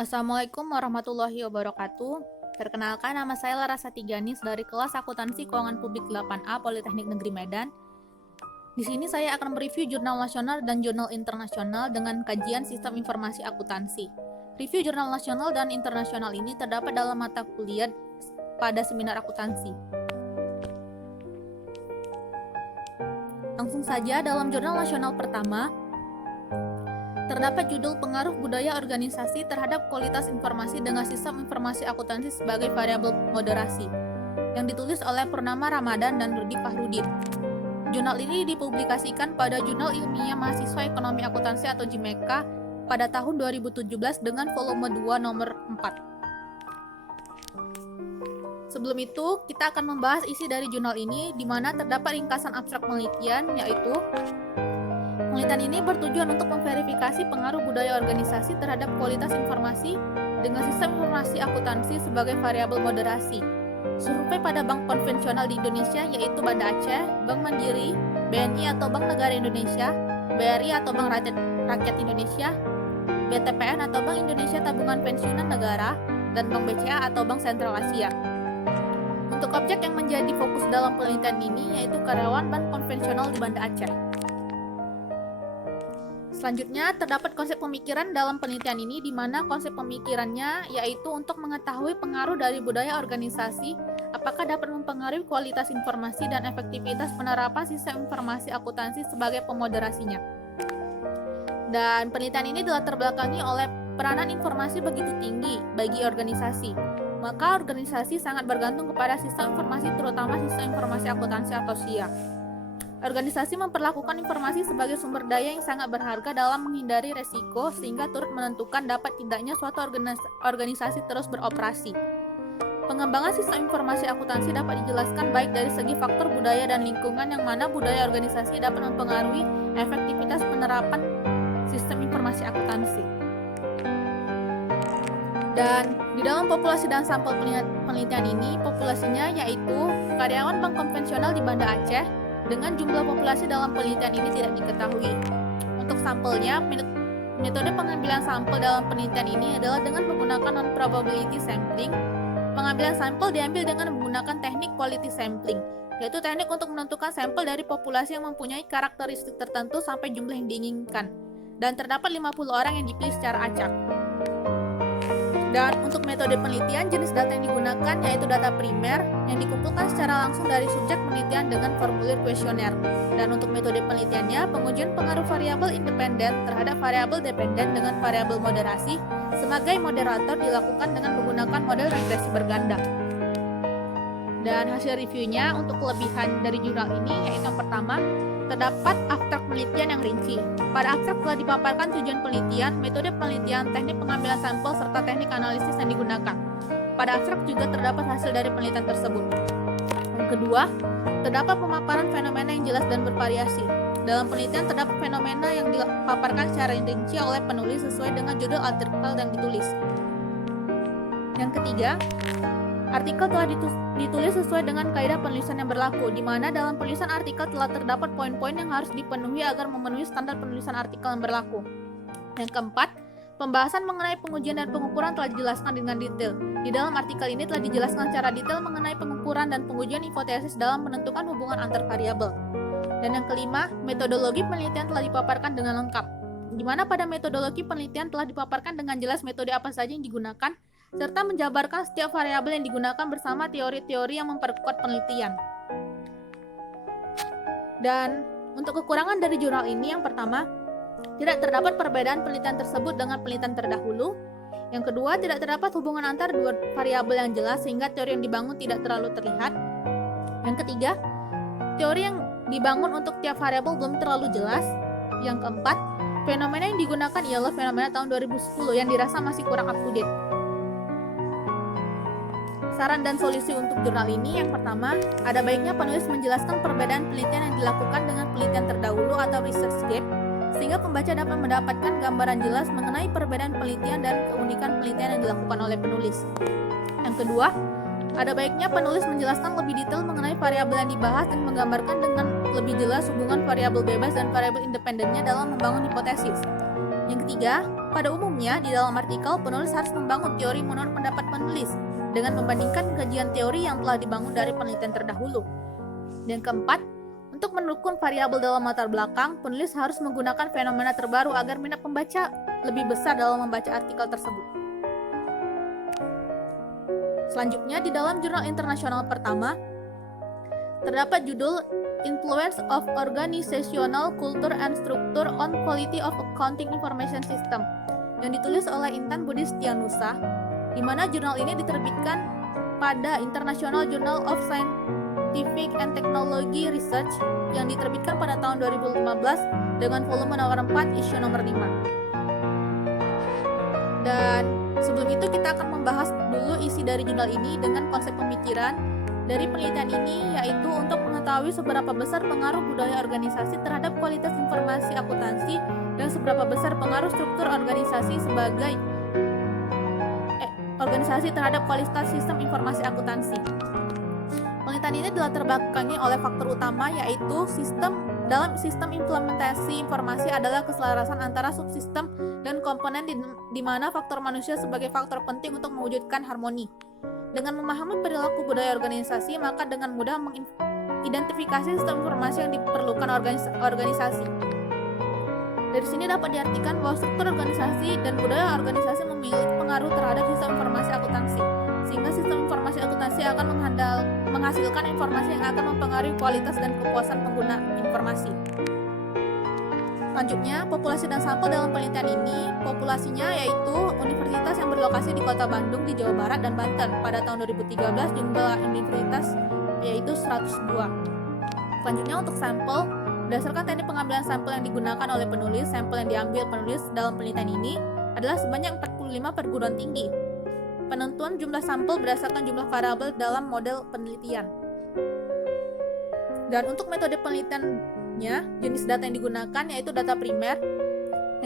Assalamualaikum warahmatullahi wabarakatuh. Perkenalkan, nama saya Larasati Ganis dari kelas Akuntansi Keuangan Publik 8A Politeknik Negeri Medan. Di sini saya akan mereview jurnal nasional dan jurnal internasional dengan kajian sistem informasi akuntansi. Review jurnal nasional dan internasional ini terdapat dalam mata kuliah pada seminar akuntansi. Langsung saja, dalam jurnal nasional pertama, terdapat judul pengaruh budaya organisasi terhadap kualitas informasi dengan sistem informasi akuntansi sebagai variabel moderasi, yang ditulis oleh Purnama Ramadan dan Rudi Fahrudin. Jurnal ini dipublikasikan pada Jurnal Ilmiah Mahasiswa Ekonomi Akuntansi atau JIMEKA pada tahun 2017 dengan volume 2 nomor 4. Sebelum itu, kita akan membahas isi dari jurnal ini, di mana terdapat ringkasan abstrak penelitian, yaitu penelitian ini bertujuan untuk memverifikasi pengaruh budaya organisasi terhadap kualitas informasi dengan sistem informasi akuntansi sebagai variabel moderasi. Survei pada bank konvensional di Indonesia, yaitu Banda Aceh, Bank Mandiri, BNI atau Bank Negara Indonesia, BRI atau Bank Rakyat Indonesia, BTPN atau Bank Indonesia Tabungan Pensiunan Negara, dan Bank BCA atau Bank Sentral Asia. Untuk objek yang menjadi fokus dalam penelitian ini yaitu karyawan bank konvensional di Banda Aceh. Selanjutnya, terdapat konsep pemikiran dalam penelitian ini, di mana konsep pemikirannya yaitu untuk mengetahui pengaruh dari budaya organisasi, apakah dapat mempengaruhi kualitas informasi dan efektivitas penerapan sistem informasi akuntansi sebagai pemoderasinya. Dan penelitian ini dilatar belakangi oleh peranan informasi begitu tinggi bagi organisasi. Maka organisasi sangat bergantung kepada sistem informasi, terutama sistem informasi akuntansi atau SIA. Organisasi memperlakukan informasi sebagai sumber daya yang sangat berharga dalam menghindari resiko, sehingga turut menentukan dapat tidaknya suatu organisasi terus beroperasi. Pengembangan sistem informasi akuntansi dapat dijelaskan baik dari segi faktor budaya dan lingkungan, yang mana budaya organisasi dapat mempengaruhi efektivitas penerapan sistem informasi akuntansi. Dan di dalam populasi dan sampel penelitian ini, populasinya yaitu karyawan bank konvensional di Banda Aceh, dengan jumlah populasi dalam penelitian ini tidak diketahui. Untuk sampelnya, metode pengambilan sampel dalam penelitian ini adalah dengan menggunakan non-probability sampling. Pengambilan sampel diambil dengan menggunakan teknik quality sampling, yaitu teknik untuk menentukan sampel dari populasi yang mempunyai karakteristik tertentu sampai jumlah yang diinginkan. Dan terdapat 50 orang yang dipilih secara acak. Dan untuk metode penelitian, jenis data yang digunakan yaitu data primer yang dikumpulkan secara langsung dari subjek penelitian dengan formulir kuesioner. Dan untuk metode penelitiannya, pengujian pengaruh variabel independen terhadap variabel dependen dengan variabel moderasi sebagai moderator dilakukan dengan menggunakan model regresi berganda. Dan hasil reviewnya untuk kelebihan dari jurnal ini yaitu yang pertama, terdapat abstrak penelitian yang rinci. Pada abstrak telah dipaparkan tujuan penelitian, metode penelitian, teknik pengambilan sampel, serta teknik analisis yang digunakan. Pada abstrak juga terdapat hasil dari penelitian tersebut. Yang kedua, terdapat pemaparan fenomena yang jelas dan bervariasi. Dalam penelitian terdapat fenomena yang dipaparkan secara rinci oleh penulis sesuai dengan judul artikel yang ditulis. Yang ketiga, artikel telah ditulis sesuai dengan kaidah penulisan yang berlaku, di mana dalam penulisan artikel telah terdapat poin-poin yang harus dipenuhi agar memenuhi standar penulisan artikel yang berlaku. Yang keempat, pembahasan mengenai pengujian dan pengukuran telah dijelaskan dengan detail. Di dalam artikel ini telah dijelaskan secara detail mengenai pengukuran dan pengujian hipotesis dalam menentukan hubungan antar variabel. Dan yang kelima, metodologi penelitian telah dipaparkan dengan lengkap, di mana pada metodologi penelitian telah dipaparkan dengan jelas metode apa saja yang digunakan, serta menjabarkan setiap variabel yang digunakan bersama teori-teori yang memperkuat penelitian. Dan untuk kekurangan dari jurnal ini, yang pertama, tidak terdapat perbedaan penelitian tersebut dengan penelitian terdahulu. Yang kedua, tidak terdapat hubungan antar dua variabel yang jelas sehingga teori yang dibangun tidak terlalu terlihat. Yang ketiga, teori yang dibangun untuk tiap variabel belum terlalu jelas. Yang keempat, fenomena yang digunakan ialah fenomena tahun 2010 yang dirasa masih kurang up to date. Saran dan solusi untuk jurnal ini, yang pertama, ada baiknya penulis menjelaskan perbedaan penelitian yang dilakukan dengan penelitian terdahulu atau research gap, sehingga pembaca dapat mendapatkan gambaran jelas mengenai perbedaan penelitian dan keunikan penelitian yang dilakukan oleh penulis. Yang kedua, ada baiknya penulis menjelaskan lebih detail mengenai variabel yang dibahas dan menggambarkan dengan lebih jelas hubungan variabel bebas dan variabel independennya dalam membangun hipotesis. Yang ketiga, Pada umumnya, di dalam artikel, penulis harus membangun teori menurut pendapat penulis dengan membandingkan kajian teori yang telah dibangun dari penelitian terdahulu. Dan keempat, untuk mendukung variabel dalam latar belakang, penulis harus menggunakan fenomena terbaru agar minat pembaca lebih besar dalam membaca artikel tersebut. Selanjutnya, di dalam jurnal internasional pertama, terdapat judul Influence of Organizational Culture and Structure on Quality of Accounting Information System yang ditulis oleh Intan Budi Setianusa, di mana jurnal ini diterbitkan pada International Journal of Scientific and Technology Research yang diterbitkan pada tahun 2015 dengan volume nomor 4 issue nomor 5. Dan sebelum itu kita akan membahas dulu isi dari jurnal ini dengan konsep pemikiran dari penelitian ini, yaitu untuk mengetahui seberapa besar pengaruh budaya organisasi terhadap kualitas informasi akuntansi dan seberapa besar pengaruh struktur organisasi sebagai organisasi terhadap kualitas sistem informasi akuntansi. Penelitian ini dilatar belakangi oleh faktor utama, yaitu dalam sistem implementasi informasi adalah keselarasan antara subsistem dan komponen di mana faktor manusia sebagai faktor penting untuk mewujudkan harmoni. Dengan memahami perilaku budaya organisasi, maka dengan mudah mengidentifikasi sistem informasi yang diperlukan organisasi. Dari sini dapat diartikan bahwa struktur organisasi dan budaya organisasi memiliki pengaruh terhadap sistem informasi akuntansi, sehingga sistem informasi akuntansi akan menghasilkan informasi yang akan mempengaruhi kualitas dan kepuasan pengguna informasi. Selanjutnya, populasi dan sampel dalam penelitian ini, populasinya yaitu universitas yang berlokasi di Kota Bandung di Jawa Barat dan Banten. Pada tahun 2013 jumlah universitas yaitu 102. Selanjutnya untuk sampel, berdasarkan teknik pengambilan sampel yang digunakan oleh penulis, sampel yang diambil penulis dalam penelitian ini adalah sebanyak 45 perguruan tinggi. Penentuan jumlah sampel berdasarkan jumlah variabel dalam model penelitian. Dan untuk metode penelitiannya, jenis data yang digunakan yaitu data primer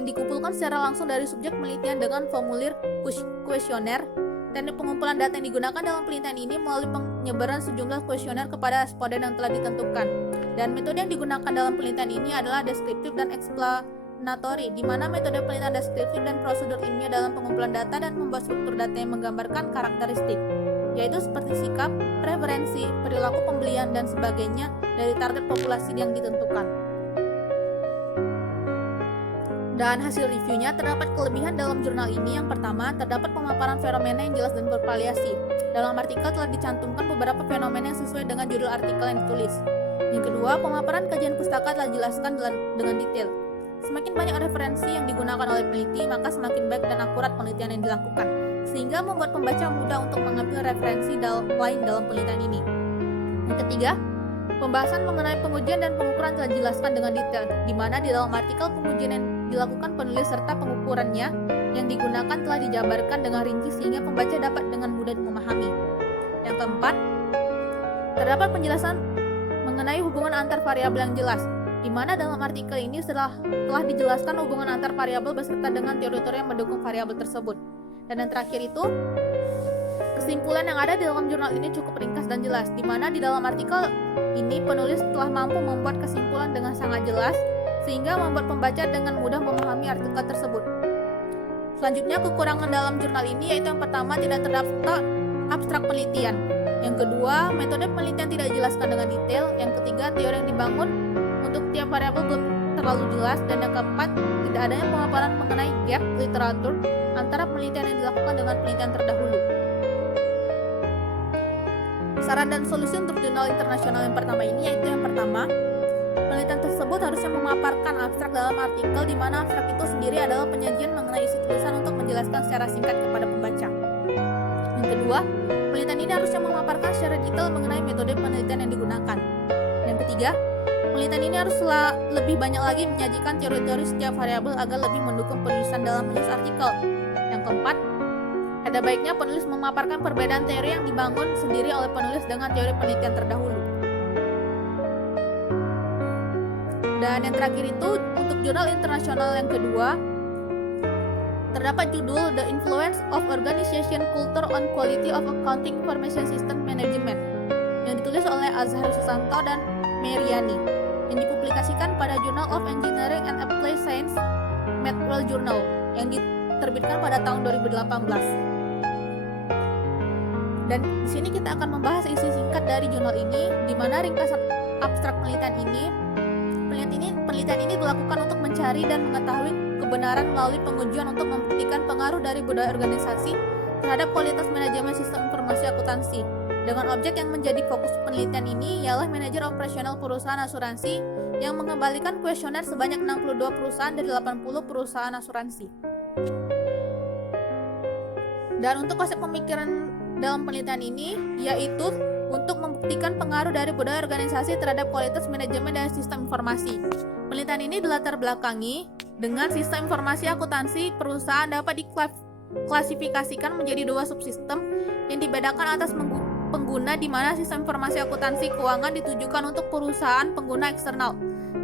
yang dikumpulkan secara langsung dari subjek penelitian dengan formulir kuesioner. Teknik pengumpulan data yang digunakan dalam penelitian ini melalui penyebaran sejumlah kuesioner kepada responden yang telah ditentukan. Dan metode yang digunakan dalam penelitian ini adalah deskriptif dan explanatory, di mana metode penelitian deskriptif dan prosedur ilmiah dalam pengumpulan data dan membuat struktur data yang menggambarkan karakteristik, yaitu seperti sikap, preferensi, perilaku pembelian, dan sebagainya dari target populasi yang ditentukan. Dan hasil reviewnya, terdapat kelebihan dalam jurnal ini. Yang pertama, terdapat pemaparan fenomena yang jelas dan bervariasi. Dalam artikel telah dicantumkan beberapa fenomena yang sesuai dengan judul artikel yang ditulis. Yang kedua, pemaparan kajian pustaka telah dijelaskan dengan detail. Semakin banyak referensi yang digunakan oleh peneliti, maka semakin baik dan akurat penelitian yang dilakukan, sehingga membuat pembaca mudah untuk mengambil referensi lain dalam penelitian ini. Yang ketiga, pembahasan mengenai pengujian dan pengukuran telah dijelaskan dengan detail, di mana di dalam artikel pengujian yang dilakukan penulis serta pengukurannya yang digunakan telah dijabarkan dengan rinci sehingga pembaca dapat dengan mudah memahami. Yang keempat, terdapat penjelasan mengenai hubungan antar variabel yang jelas, di mana dalam artikel ini telah dijelaskan hubungan antar variabel beserta dengan teori-teori yang mendukung variabel tersebut. Dan yang terakhir itu, kesimpulan yang ada di dalam jurnal ini cukup ringkas dan jelas, di mana di dalam artikel ini penulis telah mampu membuat kesimpulan dengan sangat jelas, sehingga membuat pembaca dengan mudah memahami artikel tersebut. Selanjutnya, kekurangan dalam jurnal ini yaitu yang pertama, tidak terdapat abstrak penelitian. Yang kedua, metode penelitian tidak dijelaskan dengan detail. Yang ketiga, teori yang dibangun untuk tiap variabel belum terlalu jelas. Dan yang keempat, tidak adanya pemaparan mengenai gap literatur antara penelitian yang dilakukan dengan penelitian terdahulu. Saran dan solusi untuk jurnal internasional yang pertama ini yaitu yang pertama, penelitian tersebut harusnya memaparkan abstrak dalam artikel, di mana abstrak itu sendiri adalah penyajian mengenai isi tulisan untuk menjelaskan secara singkat kepada pembaca. Yang kedua, penelitian ini harusnya memaparkan secara detail mengenai metode penelitian yang digunakan. Yang ketiga, penelitian ini haruslah lebih banyak lagi menyajikan teori-teori setiap variabel agar lebih mendukung penulisan dalam menulis artikel. Yang keempat, ada baiknya penulis memaparkan perbedaan teori yang dibangun sendiri oleh penulis dengan teori penelitian terdahulu. Dan yang terakhir itu, untuk jurnal internasional yang kedua, terdapat judul The Influence of Organization Culture on Quality of Accounting Information System Management yang ditulis oleh Azhar Susanto dan Meriani, yang dipublikasikan pada Journal of Engineering and Applied Science Medwell Journal, yang diterbitkan pada tahun 2018. Dan di sini kita akan membahas isi singkat dari jurnal ini, di mana ringkasan abstrak penelitian ini dilakukan untuk mencari dan mengetahui kebenaran melalui pengujian untuk membuktikan pengaruh dari budaya organisasi terhadap kualitas manajemen sistem informasi akuntansi. Dengan objek yang menjadi fokus penelitian ini ialah manajer operasional perusahaan asuransi yang mengembalikan kuesioner sebanyak 62 perusahaan dari 80 perusahaan asuransi. Dan untuk konsep pemikiran dalam penelitian ini yaitu untuk membuktikan pengaruh dari budaya organisasi terhadap kualitas manajemen dan sistem informasi. Penelitian ini dilatar belakangi dengan sistem informasi akuntansi perusahaan dapat diklasifikasikan menjadi dua subsistem yang dibedakan atas pengguna, di mana sistem informasi akuntansi keuangan ditujukan untuk perusahaan pengguna eksternal.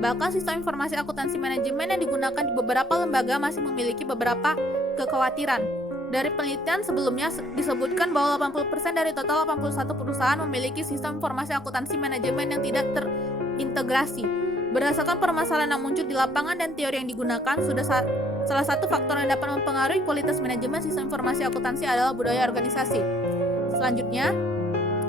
Bahkan sistem informasi akuntansi manajemen yang digunakan di beberapa lembaga masih memiliki beberapa kekhawatiran. Dari penelitian sebelumnya disebutkan bahwa 80% dari total 81 perusahaan memiliki sistem informasi akuntansi manajemen yang tidak terintegrasi. Berdasarkan permasalahan yang muncul di lapangan dan teori yang digunakan, salah satu faktor yang dapat mempengaruhi kualitas manajemen sistem informasi akuntansi adalah budaya organisasi. Selanjutnya,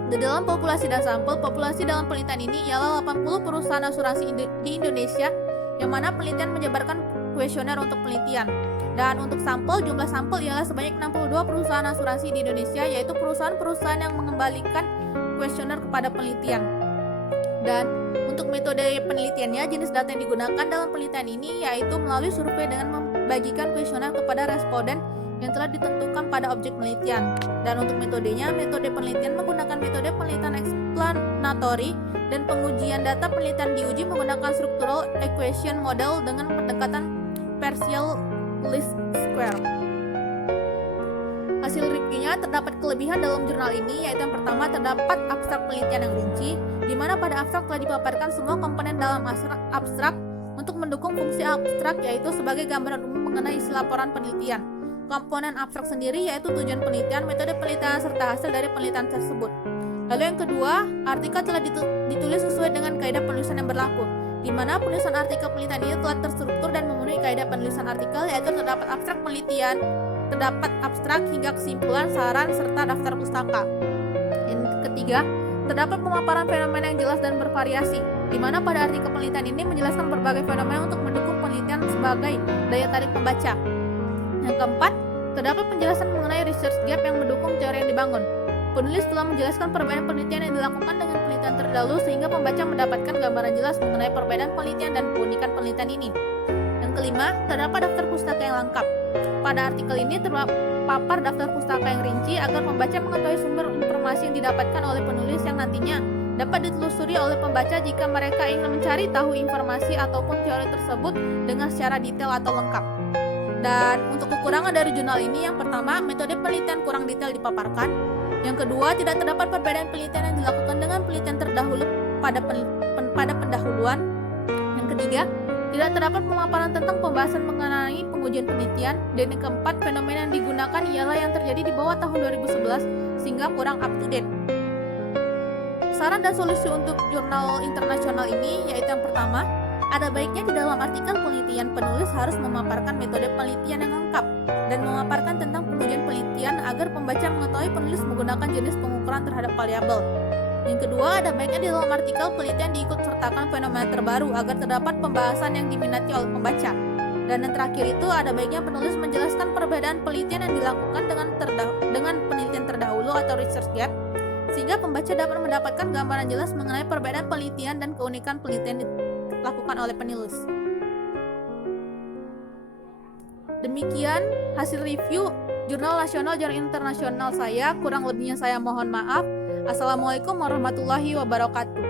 di dalam populasi dan sampel, populasi dalam penelitian ini ialah 80 perusahaan asuransi di Indonesia, yang mana penelitian menjabarkan kuesioner untuk penelitian. Dan untuk sampel, jumlah sampel ialah sebanyak 62 perusahaan asuransi di Indonesia, yaitu perusahaan-perusahaan yang mengembalikan kuesioner kepada penelitian. Dan untuk metode penelitiannya, jenis data yang digunakan dalam penelitian ini yaitu melalui survei dengan membagikan kuesioner kepada responden yang telah ditentukan pada objek penelitian. Dan untuk metodenya, metode penelitian menggunakan metode penelitian explanatory, dan pengujian data penelitian diuji menggunakan structural equation model dengan pendekatan partial least square. Hasil reviewnya terdapat kelebihan dalam jurnal ini, yaitu yang pertama terdapat abstrak penelitian yang rinci, di mana pada abstrak telah dipaparkan semua komponen dalam abstrak untuk mendukung fungsi abstrak, yaitu sebagai gambaran umum mengenai isi laporan penelitian. Komponen abstrak sendiri yaitu tujuan penelitian, metode penelitian, serta hasil dari penelitian tersebut. Lalu yang kedua, artikel telah ditulis sesuai dengan kaidah penulisan yang berlaku, di mana penulisan artikel penelitian ini telah terstruktur dan memenuhi kaidah penulisan artikel, yaitu terdapat abstrak penelitian, terdapat abstrak hingga kesimpulan, saran, serta daftar pustaka. Yang ketiga, terdapat pemaparan fenomena yang jelas dan bervariasi, di mana pada artikel penelitian ini menjelaskan berbagai fenomena untuk mendukung penelitian sebagai daya tarik pembaca. Yang keempat, terdapat penjelasan mengenai research gap yang mendukung teori yang dibangun. Penulis telah menjelaskan perbedaan penelitian yang dilakukan dengan penelitian terdahulu sehingga pembaca mendapatkan gambaran jelas mengenai perbedaan penelitian dan keunikan penelitian ini. Yang kelima, terdapat daftar pustaka yang lengkap. Pada artikel ini terpapar daftar pustaka yang rinci agar pembaca mengetahui sumber informasi yang didapatkan oleh penulis yang nantinya dapat ditelusuri oleh pembaca jika mereka ingin mencari tahu informasi ataupun teori tersebut dengan secara detail atau lengkap. Dan untuk kekurangan dari jurnal ini, yang pertama, metode penelitian kurang detail dipaparkan. Yang kedua, tidak terdapat perbedaan penelitian yang dilakukan dengan penelitian terdahulu pada pendahuluan. Yang ketiga, tidak terdapat pemaparan tentang pembahasan mengenai pengujian penelitian. Dan yang keempat, fenomena yang digunakan ialah yang terjadi di bawah tahun 2011 sehingga kurang up to date. Saran dan solusi untuk jurnal internasional ini yaitu yang pertama, ada baiknya di dalam artikel penelitian penulis harus memaparkan metode penelitian yang lengkap dan memaparkan tentang pengujian penelitian agar pembaca mengetahui penulis menggunakan jenis pengukuran terhadap variabel. Yang kedua, ada baiknya di dalam artikel penelitian diikut sertakan fenomena terbaru agar terdapat pembahasan yang diminati oleh pembaca. Dan yang terakhir itu, ada baiknya penulis menjelaskan perbedaan penelitian yang dilakukan dengan penelitian terdahulu atau research gap, sehingga pembaca dapat mendapatkan gambaran jelas mengenai perbedaan penelitian dan keunikan penelitian dilakukan oleh penulis. Demikian hasil review jurnal nasional dan internasional saya. Kurang lebihnya saya mohon maaf. Assalamualaikum warahmatullahi wabarakatuh.